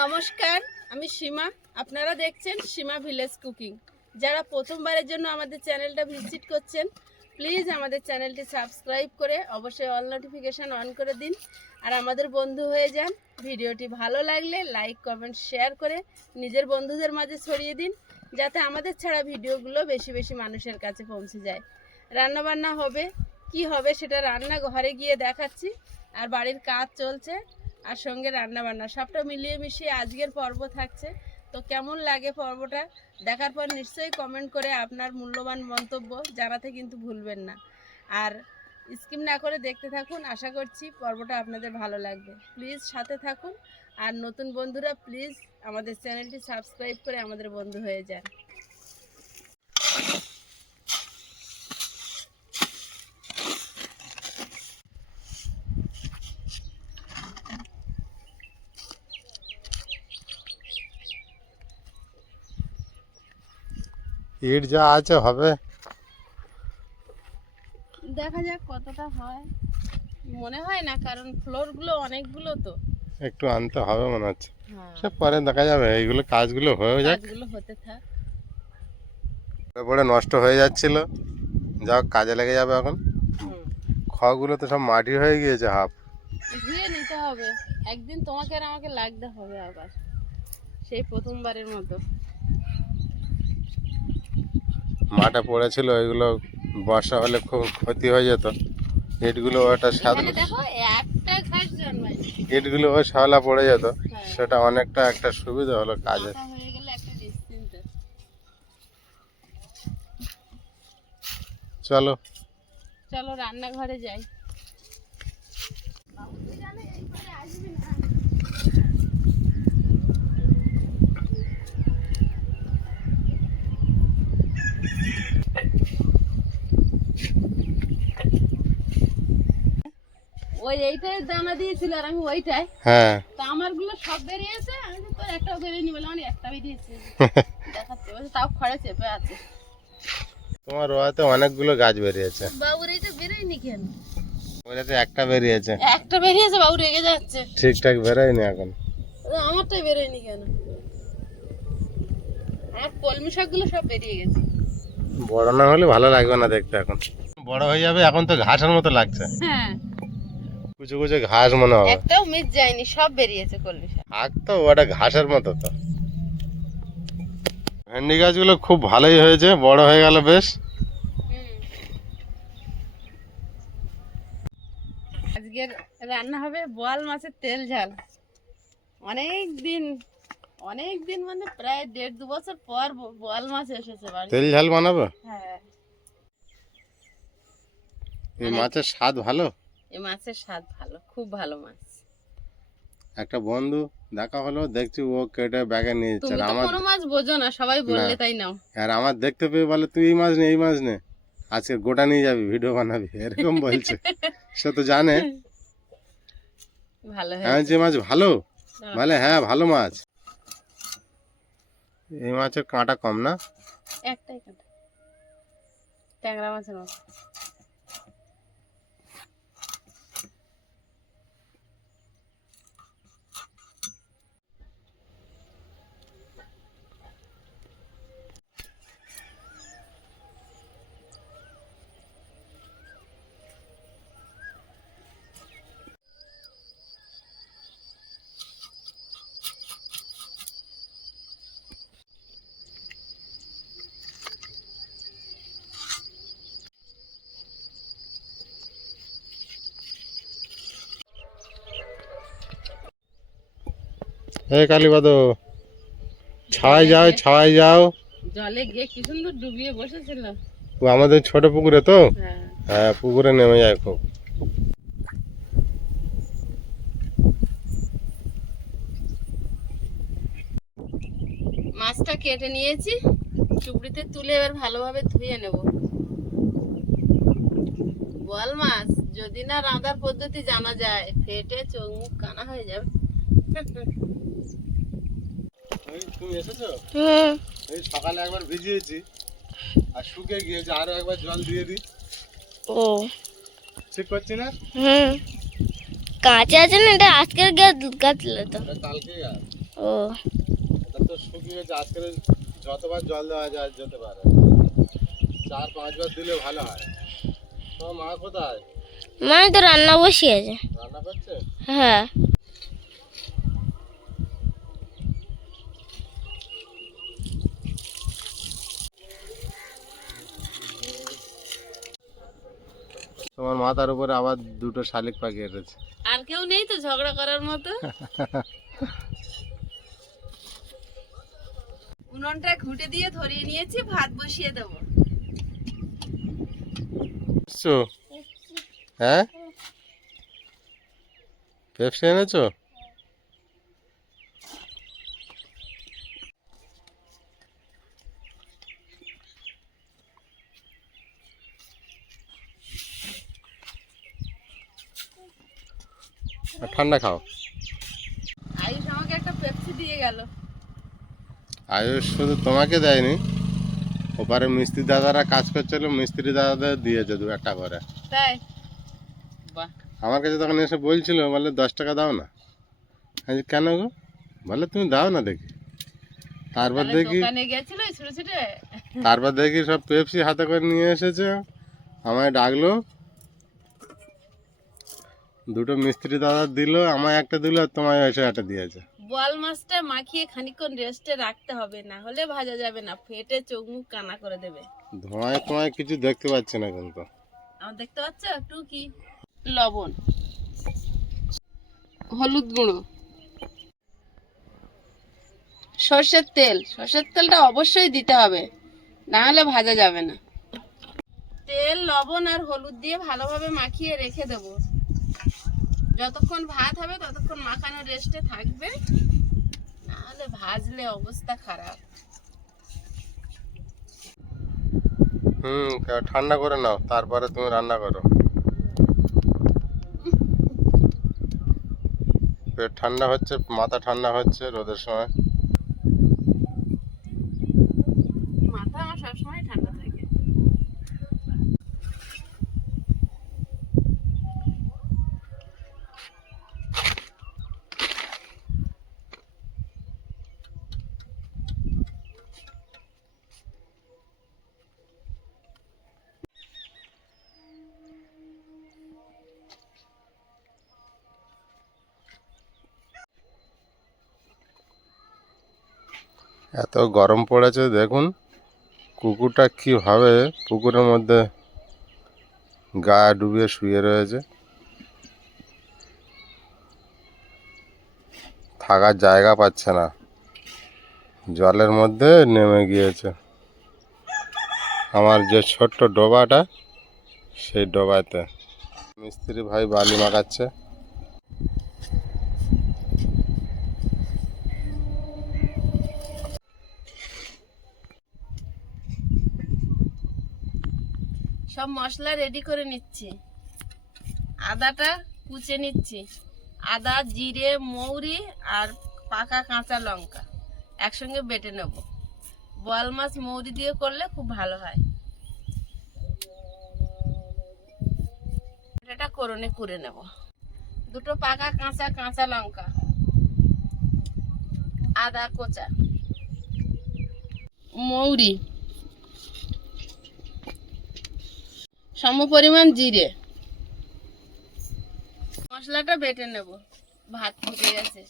নমস্কার, আমি সীমা। আপনারা দেখছেন সীমা ভিলেজ কুকিং। যারা প্রথমবারের জন্য আমাদের চ্যানেলটা ভিজিট করছেন, প্লিজ আমাদের চ্যানেলটি সাবস্ক্রাইব করে অবশ্যই অল নোটিফিকেশান অন করে দিন। আর আমাদের বন্ধু হয়ে যান, ভিডিওটি ভালো লাগলে লাইক, কমেন্ট, শেয়ার করে নিজের বন্ধুদের মাঝে ছড়িয়ে দিন, যাতে আমাদের ছাড়া ভিডিওগুলো বেশি বেশি মানুষের কাছে পৌঁছে যায়। রান্নাবান্না হবে, কি হবে সেটা রান্না ঘরে গিয়ে দেখাচ্ছি। আর বাড়ির কাজ চলছে আর সঙ্গে রান্না বান্না সবটা মিলিয়ে মিশিয়ে আজকের পর্ব থাকছে। তো কেমন লাগে পর্বটা? দেখার পর নিশ্চয়ই কমেন্ট করে আপনার মূল্যবান মন্তব্য জানাতে কিন্তু ভুলবেন না। আর স্কিম না করে দেখতে থাকুন, আশা করছি পর্বটা আপনাদের ভালো লাগবে। প্লিজ সাথে থাকুন, আর নতুন বন্ধুরা প্লিজ আমাদের চ্যানেলটি সাবস্ক্রাইব করে আমাদের বন্ধু হয়ে যান। ইট যা আছে হবে। দেখা যাক কতটা হয়। মনে হয় না কারণ ফ্লোরগুলো অনেকগুলো তো। একটু আনতে হবে মনে হচ্ছে। সব পরে দেখা যাবে এইগুলো কাজগুলো হয়ে যাক। কাজগুলো হতে থাক। পরে নষ্ট হয়ে যাচ্ছিল। যাক কাজে লেগে যাবে এখন। খগুলো তো সব মাটি হয়ে গিয়েছে হাফ। ধুয়ে নিতে হবে। একদিন তোমাকে আর আমাকে লাগতে হবে আবার। সেই প্রথমবারের মতো। মাঠে পড়েছিল ওইগুলো বর্ষা হলে খুব ক্ষতি হয়ে যেত। ইটগুলো ওটা সাদ ইটগুলো ওই শ্যাওলা পড়ে যেত। হ্যাঁ। সেটা অনেকটা একটা সুবিধা হলো কাজে। চলো। চলো রান্নাঘরে যাই। ওই এইটাই দানা দিয়েছিল আর আমি ওইটাই। হ্যাঁ। তা আমারগুলো সব বেরিয়েছে আমি তো একটাও বেরিয়ে বলে আমার একটা বেরিয়েছে। দেখাচ্ছে বলছে তাও খড়ে চেপে আছে। তোমার রোয়াতে অনেকগুলো গাছ বেরিয়েছে। বাবুর এইটা বেরোয়নি কেন? ওইটাতে একটা বেরিয়েছে। একটা বেরিয়েছে বাবু রেগে যাচ্ছে। ঠিকঠাক বেরোয়নি এখন। আমারটাই বেরোয়নি কেন? আমার কলমি শাকগুলো সব বেরিয়ে গেছে। বড় না হলে ভালো লাগবে না দেখতে এখন। বড় হয়ে যাবে এখন তো ঘাসের মতো লাগছে। হ্যাঁ। কুচু কুচু ঘাস মনে হবে একটাও মিস যায়নি সব বেরিয়েছে কলমি শাক। আগ তো ওটা ঘাসের মতো তো। ভেন্ডি গাছগুলো খুব ভালোই হয়েছে বড় হয়ে গেল বেশ। আজকের রান্না হবে বোয়াল মাছের তেল ঝাল। অনেক দিন অনেক দিন মানে প্রায় দেড় দু বছর পর বোয়াল মাছ এসেছে বাড়ি তেল ঝাল বানাবো? হ্যাঁ। এই মাছের স্বাদ ভালো? এই মাছের স্বাদ ভালো খুব ভালো মাছ। একটা বন্ধু দেখা হলো দেখছি ও কেটে ব্যাগে নিয়ে যাচ্ছে। আর আমার কোনো মাছ বোঝো না সবাই বললে তাই নাও। আর আমার দেখতে পেয়ে বলে তুই এই মাছ নে এই মাছ নে। আজকে গোটা নিয়ে যাবি ভিডিও বানাবি। এরকম বলছে। সে তো জানে। ভালো হ্যাঁ যে মাছ ভালো? হ্যাঁ। বলে হ্যাঁ ভালো মাছ। এই মাছের কাঁটা কম না? একটাই কাটা। ট্যাংরা মাছের মতো। এই কালীবাদ ছাওয়াই যাও ছাওয়াই যাও। জলে গিয়ে কি সুন্দর ডুবিয়ে বসেছিল। ও আমাদের ছোট পুকুরে তো? হ্যাঁ। হ্যাঁ পুকুরে নেমে যায় খুব। মাছটা কেটে নিয়েছি চুপড়িতে তুলে এবার ভালোভাবে ধুয়ে নেব। বল মাছ যদি না রাঁধার পদ্ধতি জানা যায় ফেটে চোখ মুখ কানা হয়ে যাবে। তুমি এসেছ? এই সকালে একবার ভিজিয়েছি। আর শুকিয়ে গিয়েছে আরও একবার জল দিয়ে দিই। ও। ঠিক করছি না? হুম কাঁচা আছে না এটা আজকের গাছলে তো। কালকে ও। এটা তো শুকিয়ে গেছে আজকে যতবার জল দেওয়া যায় যেতে পারে চার পাঁচবার দিলে ভালো হয়। তোমার মা কোথায়? মানে তো রান্না বসিয়েছে রান্না করছে? হ্যাঁ। তোমার মাথার উপরে আবার দুটো শালিক পাখি এসেছে। আর কেউ নেই তো ঝগড়া করার মতো? উনুনটা ঘুটে দিয়ে ধরিয়ে নিয়েছি ভাত বসিয়ে দেবো। হ্যাঁ? পেপসি এনেছো? ঠান্ডা খাও। আয়ুষ আমাকে একটা পেপসি দিয়ে গেল। আয়ুষ শুধু তোমাকে দেয়নি ওপারে মিস্ত্রি দাদারা কাজ করছিল মিস্ত্রি দাদাদের দিয়েছে দু একটা করে। তাই? আমার কাছে তখন এসে বলছিল বলে দশ টাকা দাও না। আমি কেন গো? বলে তুমি দাও না দেখি। তারপর দেখি তারপর দেখি সব পেপসি হাতে করে নিয়ে এসেছে। আমায় ডাকলো দুটো মিস্ত্রি দাদা দিল আমায় একটা দিল আর তোমায় এসে একটা দিয়েছে। বোয়াল মাছটা মাখিয়ে খানিকক্ষণ রেস্টে রাখতে হবে না হলে ভাজা যাবে না ফেটে চোখ মুখ কানা করে দেবে। ধোঁয়ায় তোমায় কিছু দেখতে পাচ্ছি না কিন্তু। আমার দেখতে পাচ্ছ? একটু কি? লবণ। হলুদ গুঁড়ো। সর্ষের তেল। সর্ষের তেলটা অবশ্যই দিতে হবে না হলে ভাজা যাবে না। তেল লবণ আর হলুদ দিয়ে ভালোভাবে মাখিয়ে রেখে দেব। যতক্ষণ ভাত হবে ততক্ষণ মাখানো রেস্টে থাকবে। নাহলে ভাজলে অবস্থা খারাপ। হুম ঠান্ডা করে নাও তারপরে তুমি রান্না করো। পেট ঠান্ডা হচ্ছে মাথা ঠান্ডা হচ্ছে রোদের সময় মাথা আমার সবসময় ঠান্ডা থাকে এত গরম পড়েছে, দেখুন। কুকুরটা কীভাবে পুকুরের মধ্যে গা ডুবিয়ে শুয়ে রয়েছে। থাকার জায়গা পাচ্ছে না। জলের মধ্যে নেমে গিয়েছে। আমার যে ছোট্ট ডোবাটা, সেই ডোবাতে। মিস্ত্রি ভাই বালি মাখাচ্ছে। সব মশলা রেডি করে নিচ্ছি। আদাটা কুচে নিচ্ছি। আদা, জিরে, মৌরি আর পাকা কাঁচা লঙ্কা একসঙ্গে বেটে নেব। বোয়াল মাছ মৌরি দিয়ে করলে খুব ভালো হয়। এটা করনে করে নেব। দুটো পাকা কাঁচা কাঁচা লঙ্কা। আদা, কোচা। মৌরি। সম পরিমাণ জিরে। মশলাটা বেটে নেব। ভাত ফুটে গেছে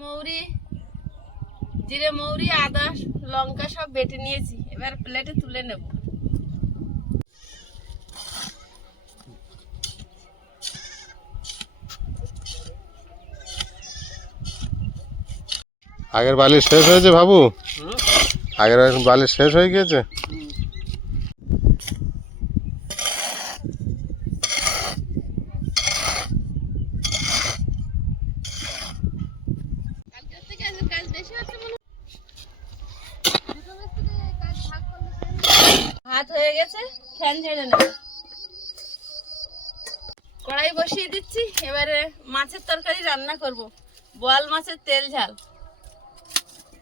মৌরি জিরে মৌরি আদা লঙ্কা সব বেটে নিয়েছি এবার প্লেটে তুলে নেব। আগের বালি শেষ হয়েছে বাবু? আগের বালি শেষ হয়ে গিয়েছে ভাত হয়ে গেছে ফ্যান ঝেড়ে নেব কড়াই বসিয়ে দিচ্ছি এবারে মাছের তরকারি রান্না করব বোয়াল মাছের তেল ঝাল।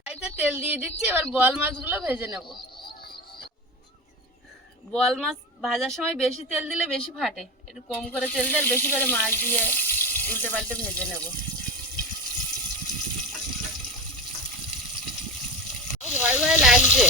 কড়াইতে তেল দিয়ে দিচ্ছি, এবার বোয়াল মাছগুলো ভেজে নেব। বল মাছ ভাজার সময় বেশি তেল দিলে বেশি ফাটে। একটু কম করে তেল দিয়ে বেশি করে মাছ দিয়ে উল্টে পাল্টে ভেজে নেব। ভয় ভয় লাগছে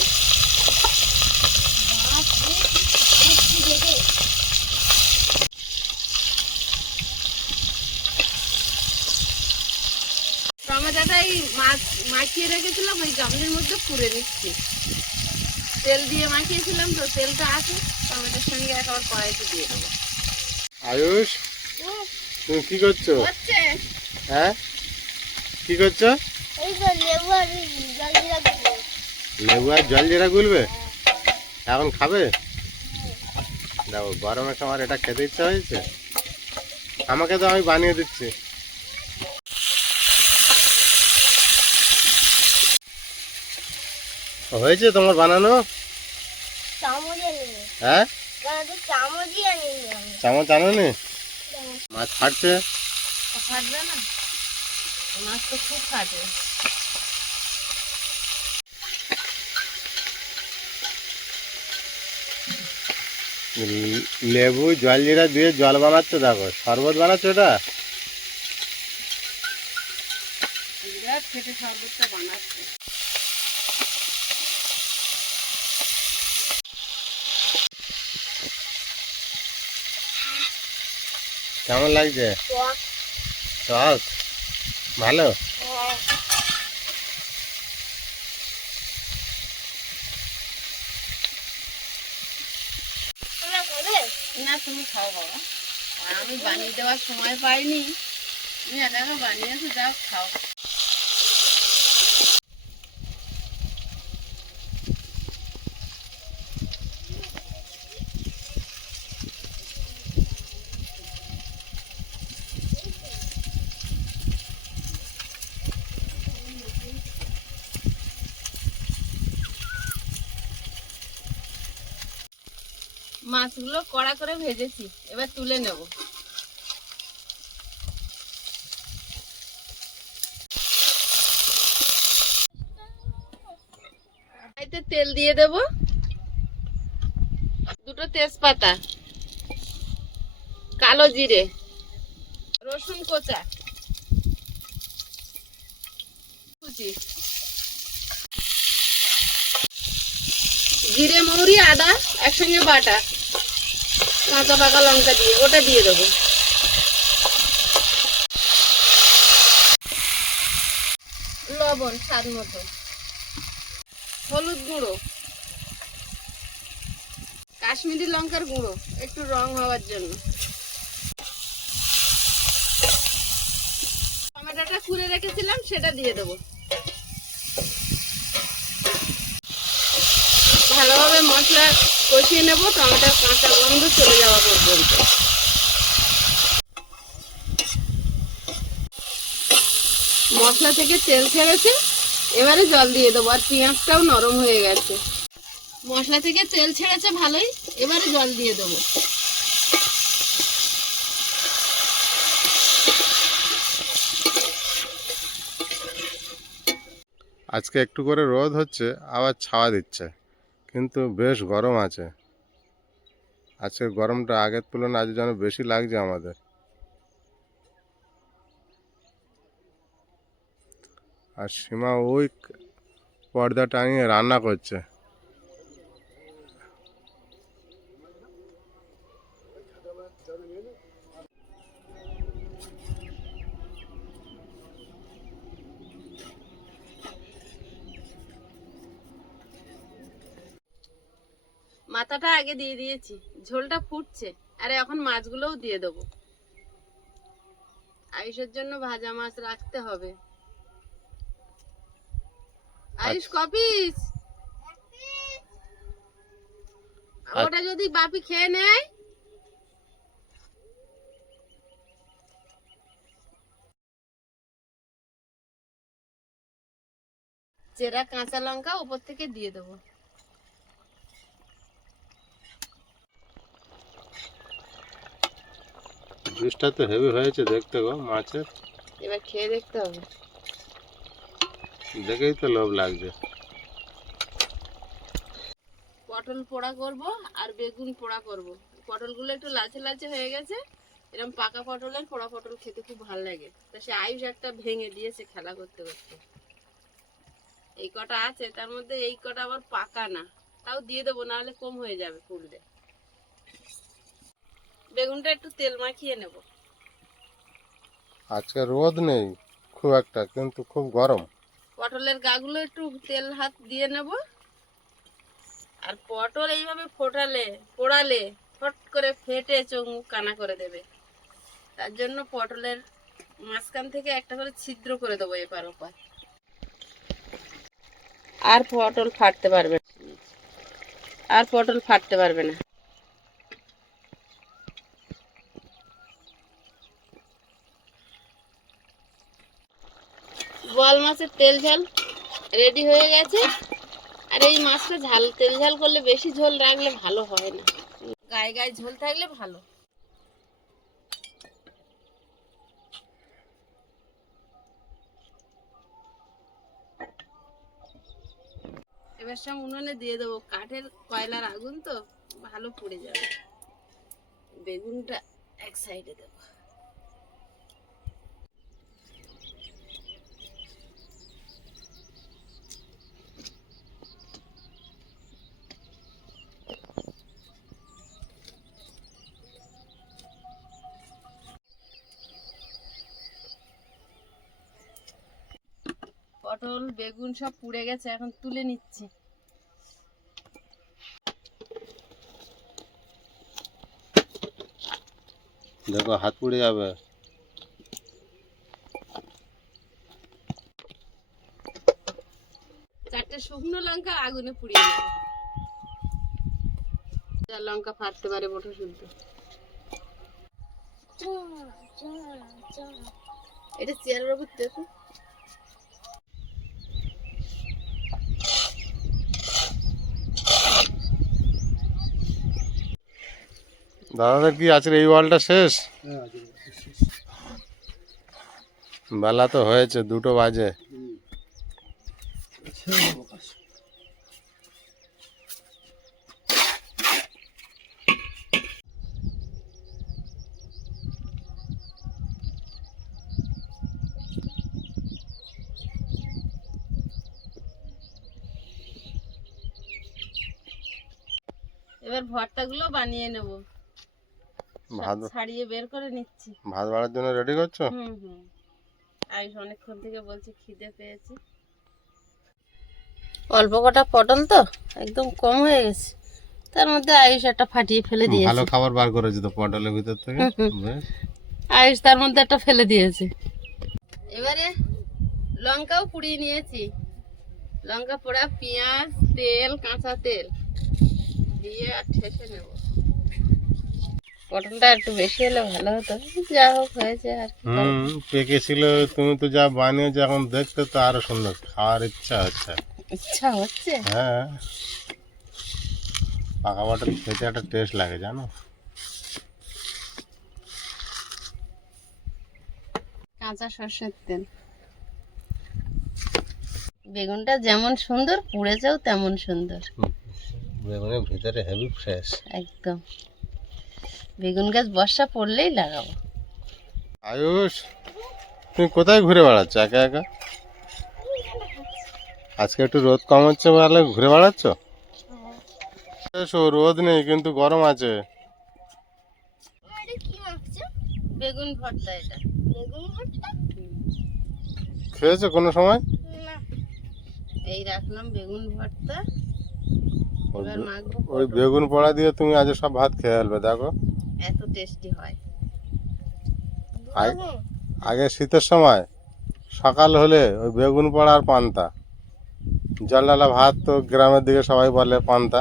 টমেটোটা এই মাছ মাখিয়ে রেখেছিলাম ওই গামলির মধ্যে পুড়ে নিচ্ছি। তেল দিয়ে মাখিয়েছিলাম তো তেলটা আছে টমেটোর সঙ্গে একবার কড়াইতে দিয়ে দেবো। আয়ুষ তুমি কি করছ? হ্যাঁ? কি করছ? লেবু আর জল দিয়ে রাখব। লেবু আর জল জিরা গুলবে? এখন খাবে? দেখো গরমের সময় এটা খেতে ইচ্ছা হয়েছে। আমাকে তো আমি বানিয়ে দিচ্ছি। হয়েছে তোমার বানানো? হ্যাঁ? চামচ আনো নি মাছ ফাটছে? ফাটবে না? মাছ তো খুব ফাটে লেবু জল জিরা দিয়ে জল বানাচ্ছে দেখো শরবত বানাচ্ছে ওটা? বিরাট খেতে শরবতটা বানাচ্ছে। কেমন লাগছে? টক। ভালো? না, তুমি খাও বাবা। আমি বানিয়ে দেওয়ার সময় পাইনি। তুমি একা একা বানিয়েছো, যাও খাও। মাছগুলো কড়া করে ভেজেছি, এবার তুলে নেব। তেল দিয়ে দেব। দুটো তেজপাতা, কালো জিরে, রসুন কোচা, কুচি, জিরে, মৌরি, আদা, একসঙ্গে বাটা। কাঁচা পাকা লঙ্কা দিয়ে, ওটা দিয়ে দেবো। লবণ, স্বাদ মতো। হলুদ গুঁড়ো। কাশ্মীরি লঙ্কার গুঁড়ো, একটু রং হওয়ার জন্য। টমেটোটা কুড়ে রেখেছিলাম, সেটা দিয়ে দেবো। ভালোভাবে মশলা কষিয়ে নেব, টমেটোর কাঁচা গন্ধ চলে যাওয়া পর্যন্ত। মশলা থেকে তেল ছেড়েছে, এবারে জল দিয়ে দেবো, আর পেঁয়াজটাও নরম হয়ে গেছে। মশলা থেকে তেল ছেড়েছে ভালোই, এবারে জল দিয়ে দেবো। আজকে একটু করে রোদ হচ্ছে, আবার ছাওয়া দিচ্ছে। কিন্তু বেশ গরম আছে। আজকে গরমটা আগের তুলনায় আজ যেন বেশি লাগছে আমাদের। আর সীমা ওই পর্দা টাঙিয়ে রান্না করছে। মাথাটা আগে দিয়ে দিয়েছি ঝোলটা ফুটছে আর এখন মাছগুলোও দিয়ে দেবো। আয়ুষের জন্য ভাজা মাছ রাখতে হবে। আয়ুষ কপিস? ওটা যদি বাপি খেয়ে নেয়? চেরা কাঁচা লঙ্কা উপর থেকে দিয়ে দেবো। জুসটা তো হেভি হয়েছে দেখতে গো মাছের। এবার খেয়ে দেখতে হবে। দেখেই তো লোভ লাগছে। পটল পোড়া করব আর বেগুন পোড়া করব। পটলগুলো একটু লাচে লাচে হয়ে গেছে এরকম পাকা পটলের পোড়া পটল খেতে খুব ভালো লাগে। তা সে আয়ুষ একটা ভেঙে দিয়েছে খেলা করতে করতে। এই কটা আছে তার মধ্যে এই কটা আবার পাকা না। তাও দিয়ে দেবো নাহলে কম হয়ে যাবে পুড়লে বেগুনটা একটু তেল মাখিয়ে নেব। আজকে রোদ নেই খুব একটা কিন্তু খুব গরম। পটলের গাগুলো একটু তেল হাত দিয়ে নেব। আর পটল এইভাবে ফোটালে পোড়ালে ফট করে ফেটে চোখ মুখ কানা করে দেবে। তার জন্য পটলের মাঝখান থেকে একটা করে ছিদ্র করে দেবো এপার ওপার। আর পটল ফাটতে পারবে। আর পটল ফাটতে পারবে না। বোয়াল মাছের তেল ঝাল রেডি হয়ে গেছে। আর এই মাছটা ঝাল, তেল ঝাল করলে বেশি ঝোল রাখলে ভালো হয় না। গায়ে গায়ে ঝোল থাকলে ভালো। এবার সব উনুনে দিয়ে দেবো। কাঠের কয়লার আগুন তো, ভালো পুড়ে যাবে। বেগুনটা এক সাইডে দেবো। পটল বেগুন সব পুড়ে গেছে এখন তুলে নিচ্ছি। দেখো হাত পুড়ে যাবে। চারটে শুকনো লঙ্কা আগুনে পুড়িয়ে নেব। যা লঙ্কা ফাটতে পারে বটো শুদ্ধ। এটা চেয়ারের উপর দেখো। দাদাদের কি আজকে এই ওয়ালটা শেষ। বেলা তো হয়েছে দুটো বাজে। এবার ভর্তাগুলো বানিয়ে নেব। ভাত ছাড়িয়ে বের করে নিচ্ছি। ভাত বাড়ার জন্য রেডি করছ? হুম হুম। আয়ুষ অনেকক্ষণ থেকে বলছে খিদে পেয়েছে। অল্প কটা পটল তো একদম কম হয়ে গেছে। তার মধ্যে আয়ুষ একটা ফাটিয়ে ফেলে ভালো খাবার বার করেছি তো পটলের ভিতর থেকে। আয়ুষ তার মধ্যে একটা ফেলে দিয়েছে। এবারে লঙ্কাও পুড়িয়ে নিয়েছি। লঙ্কা পোড়া পেঁয়াজ তেল কাঁচা তেল। দিয়ে আর ঠেসে নেব। পটলটা একটু বেশি হলে ভালো হতো। যা হোক হয়েছে আর কি। হুম পেকেছিল তুমি তো যা বানিয়েছো এখন দেখতে তো আরও সুন্দর। খাওয়ার ইচ্ছা হচ্ছে। ইচ্ছা হচ্ছে? হ্যাঁ। পাকা পটল খেতে একটা টেস্ট লাগে জানো? কাঁচা সর্ষের তেল। বেগুনটা যেমন সুন্দর পুড়েছেও তেমন সুন্দর। বেগুনের ভিতরে হেভি ফ্রেশ একদম। বেগুন গাছ বর্ষা পড়লেই লাগাবো। আয়ুষ তুমি কোথায় ঘুরে বেড়াচ্ছ? একা একা? আজকে একটু রোদ কম হচ্ছে বলে ঘুরে বেড়াচ্ছ? এসো রোদ নেই কিন্তু গরম আছে। বেগুন ভর্তা এটা। বেগুন ভর্তা খেয়েছো কোনো সময়? এই রাখলাম বেগুন ভর্তা। ওই বেগুন পোড়া দিয়ে তুমি আজ সব ভাত খেয়ে ফেলবে দেখো। এত টেস্টি হয়। আগে আগে শীতের সময় সকাল হলে ওই বেগুন পোড়া আর পান্তা। জল ডালা ভাত তো গ্রামের দিকে সবাই বলে পান্তা।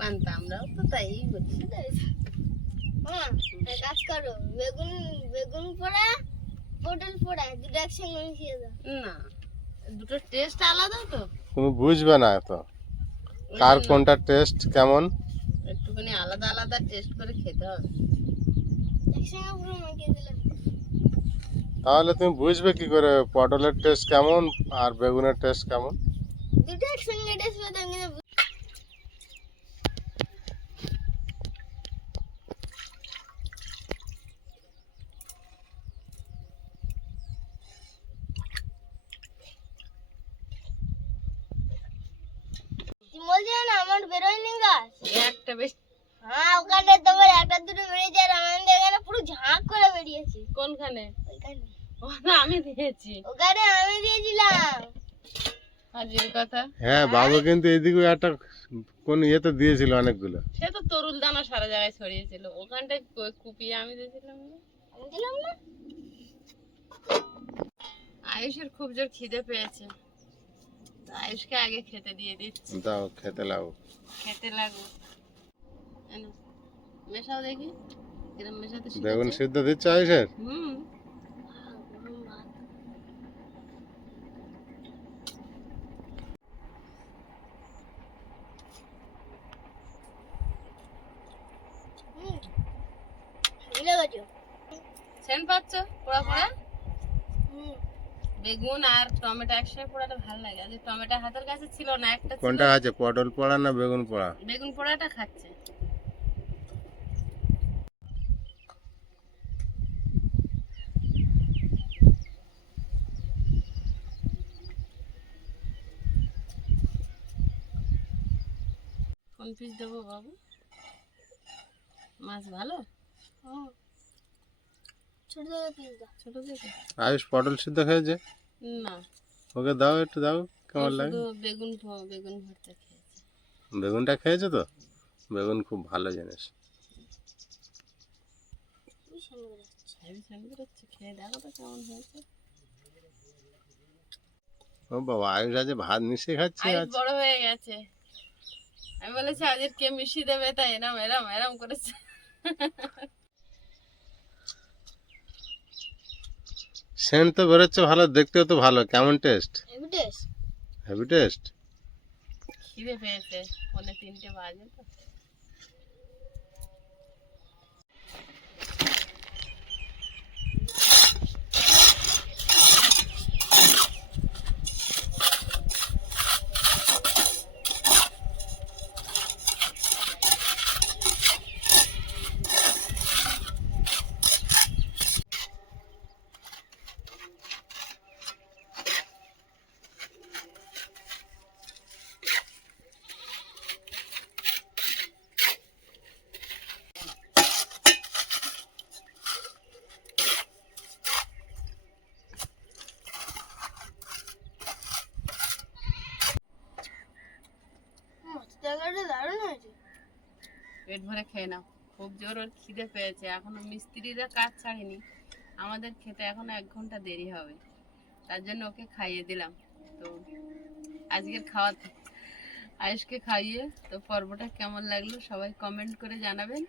পান্তা আমরাও তো তাই বলি কাজ করো বেগুন বেগুন পোড়া পটল পোড়া দুটো একসঙ্গে মিশিয়ে দাও। না দুটো টেস্ট আলাদা তো। তুমি বুঝবে না তো কার কোনটা টেস্ট কেমন? একটুখানি আলাদা আলাদা টেস্ট করে খেতে হবে। তাহলে তুমি বুঝবে কি করে পটলের টেস্ট কেমন আর বেগুনের টেস্ট কেমন? দুটো একসঙ্গে টেস্ট বলছো না আমার বেরোয়নি গাছ। একটা বেশ হ্যাঁ ওখানে তোমার একটা দুটো বেরিয়েছে আর আমাদের এখানে পুরো ঝাঁক করে বেরিয়েছে। কোনখানে? ওইখানে। আমি দিয়েছি। ওখানে আমি দিয়েছিলাম। হ্যাঁ বাবু কিন্তু এইদিকে একটা কোন ইয়েতে দিয়েছিল অনেকগুলো। সে তো তরুল দানা সারা জায়গায় ছড়িয়েছিল। ওখানটায় কুপিয়ে আমি দিয়েছিলাম না। আমি দিলাম না। আয়ুষের খুব জোর খিদে পেয়েছে। আয়ুষকে আগে খেতে দিয়ে দিচ্ছি। দাও খেতে লাগো। খেতে লাগো। মেশাও দেখি। বেগুন সিদ্ধ দিচ্ছে আয়ুষের? হুম গরম ভাত হুম ভালো গেছো সেন্ট পাচ্ছ পোড়া পোড়া হুম বেগুন আর টমেটো একসাথে পোড়াটা ভালো লাগে। আজ টমেটো হাতের কাছে ছিল না একটা কোনটা আছে পটল পোড়া না বেগুন পোড়া? বেগুন পোড়াটা খাচ্ছে। কোন পিস দেবো বাবু? মাছ ভালো? ছোট ছোট পিস দাও। ছোট দেখে আয়ুষ পটল সিদ্ধ খেয়েছে? না। ওকে দাও একটু দাও কেমন লাগে বেগুন বেগুন ভর্তা খেয়েছে। বেগুনটা খেয়েছো তো? বেগুন খুব ভালো জিনিস। ও বাবা আয়ুষ আজ ভাত মিশিয়ে খাচ্ছে আজ। বড় হয়ে গেছে। আমি বলেছি আজকে কে মিশিয়ে দেবে তাই এরম এরম এরম করেছে। সেন্ট তো বেরোচ্ছে ভালো দেখতেও তো ভালো। কেমন taste heavy taste heavy taste খিদে পেয়েছে অনেক তিনটে বাজে তো মাছ তরকারিটা দারুণ হয়েছে পেট ভরে খেয়ে নাও। খুব জোর ওর খিদে পেয়েছে এখনও মিস্ত্রিরা কাজ ছাড়েনি আমাদের খেতে এখনও এক ঘণ্টা দেরি হবে। তার জন্য ওকে খাইয়ে দিলাম। তো আজকের খাওয়া আয়ুষকে খাইয়ে তো পর্বটা কেমন লাগল সবাই কমেন্ট করে জানাবেন।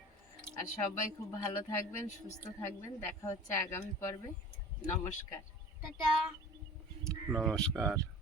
আর সবাই খুব ভালো থাকবেন সুস্থ থাকবেন। দেখা হচ্ছে আগামী পর্বে। নমস্কার। টাটা। নমস্কার।